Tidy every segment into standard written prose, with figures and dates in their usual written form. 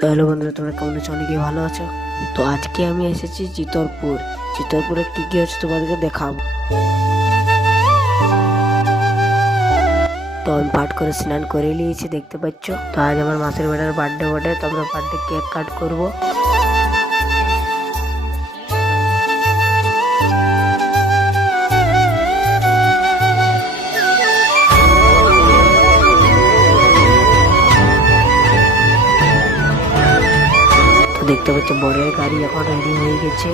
তো হ্যালো বন্ধুরা, তোমরা কেমন আছো? অনেকেই ভালো আছো। তো আজকে আমি এসেছি চিতরপুর। চিতরপুরে কি কি হচ্ছে তোমাদেরকে দেখাবো। তো আমি পাঠ করে স্নান করে নিয়েছি, দেখতে পাচ্ছ। তো আজ আমার মাসের বেটার বার্থডে বটে, তো আমরা বার্থডে কেক কাট করবো। তো দেখতে পাচ্ছ বরের গাড়ি এখন রেডি হয়ে গেছে।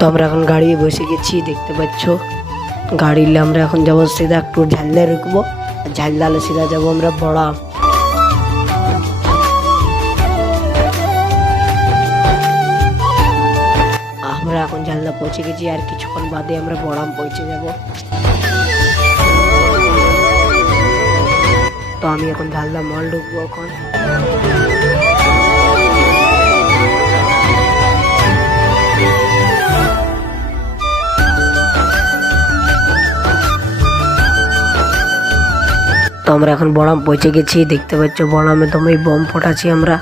তো আমরা এখন গাড়ি বসে গেছি, দেখতে পাচ্ছ। গাড়িলে আমরা এখন যাবো সিধা একটু ঝালদা রুকবো, ঝালদালে সিধা যাবো আমরা বড়া। আমরা এখন ঝালদা পৌঁছে গেছি, আর কিছুক্ষণ বাদে আমরা বড়াম পৌঁছে যাব। তো আমি এখন ঝালদা মল ঢুকবো এখন। তো আমরা এখন বড়াম পৌঁছে গেছি, দেখতে পাচ্ছ। বড়ামে তো আমি বম ফোটাচ্ছি আমরা।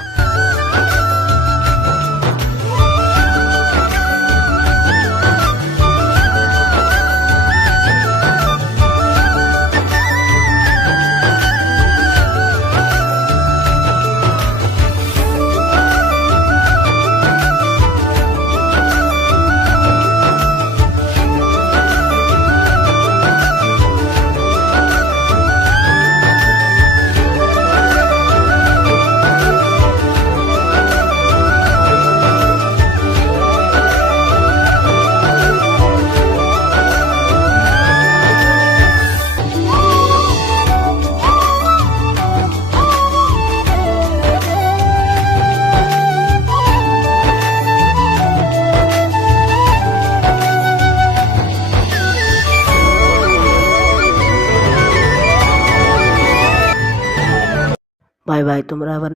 বাই বাই, তোমরা আবার